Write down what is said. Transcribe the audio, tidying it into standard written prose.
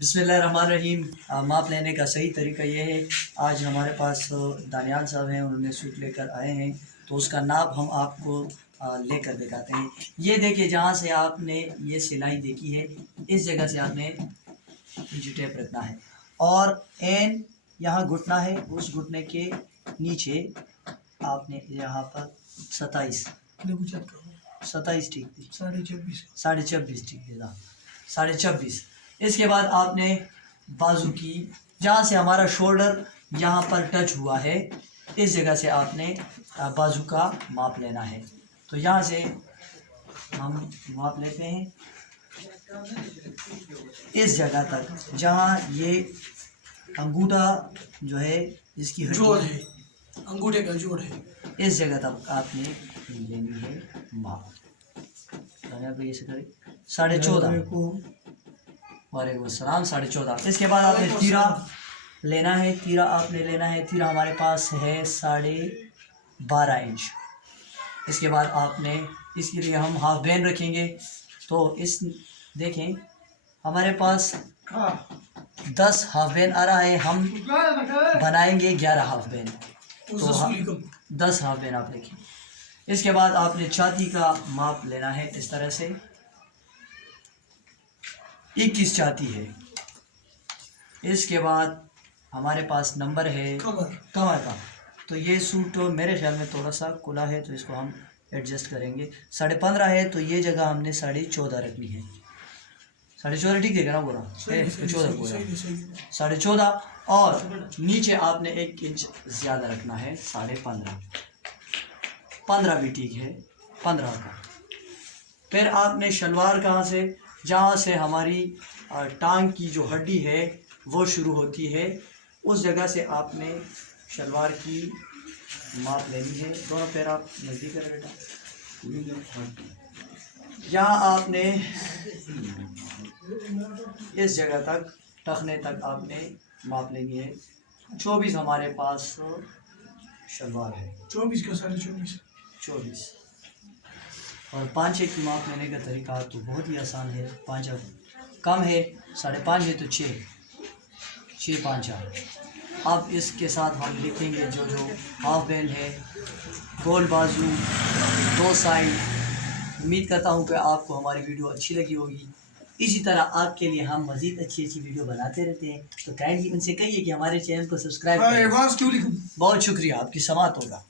बिस्मिल्लाहिर्रहमानिर्रहीम। माप लेने का सही तरीका ये है। आज हमारे पास दानियाल साहब हैं, उन्होंने सूट लेकर आए हैं, तो उसका नाप हम आपको लेकर दिखाते हैं। ये देखिए, जहाँ से आपने ये सिलाई देखी है, इस जगह से आपने इंची टेप रखना है और एन यहाँ घुटना है, उस घुटने के नीचे आपने यहाँ पर 27 ठीक थी, 26.5 ठीक थी, 26.5। इसके बाद आपने बाजू की, जहाँ से हमारा शोल्डर यहाँ पर टच हुआ है, इस जगह से आपने बाजू का माप लेना है। तो यहाँ से हम माप लेते हैं इस जगह तक, जहाँ ये अंगूठा जो है, इसकी जोड़ है, अंगूठे का जोड़ है, इस जगह तक आपने लेनी है माप। ऐसे करें 14.5। वालेकुम अस्सलाम। 14.5। इसके बाद आपने तीरा लेना है। तीरा आपने लेना है, तीरा हमारे पास है 12.5 इंच। इसके बाद आपने, इसके लिए हम हाफ बेन रखेंगे। तो इस देखें, हमारे पास 10 हाफ बेन आ रहा है, हम बनाएंगे 11 हाफ बेन, तो 10 हाफ बेन आप रखें। इसके बाद आपने छाती का माप लेना है, इस तरह से 21 छाती है। इसके बाद हमारे पास नंबर है कमर का। तो ये सूट मेरे ख्याल में थोड़ा सा खुला है, तो इसको हम एडजस्ट करेंगे। 15.5 है, तो ये जगह हमने 14.5 रखनी है। 14.5 ठीक है ना, पूरा 14 पूरा 14.5। और नीचे आपने 1 इंच ज़्यादा रखना है, 15.5। 15 भी ठीक है, 15 का। फिर आपने शलवार कहाँ से, जहाँ से हमारी टांग की जो हड्डी है वो शुरू होती है, उस जगह से आपने शलवार की माप लेनी है। दोनों पैर आप नज़दीक करें बेटा। यहाँ आपने इस जगह तक, टखने तक आपने माप लेनी है। 24 हमारे पास शलवार है, 24 का 24.5। 24। और 5 की माप लेने का तरीका तो बहुत ही आसान है। 5 कम है, 5.5 है, तो 6 5 अब इसके साथ हम लिखेंगे जो हाफ बेल है, गोल बाजू, 2 साइड। उम्मीद करता हूँ कि आपको हमारी वीडियो अच्छी लगी होगी। इसी तरह आपके लिए हम मज़ीद अच्छी वीडियो बनाते रहते हैं, तो काइंडली उनसे कहिए कि हमारे चैनल को सब्सक्राइब करें। एडवांस क्यों लिखूं? बहुत शुक्रिया, आपकी समात होगा।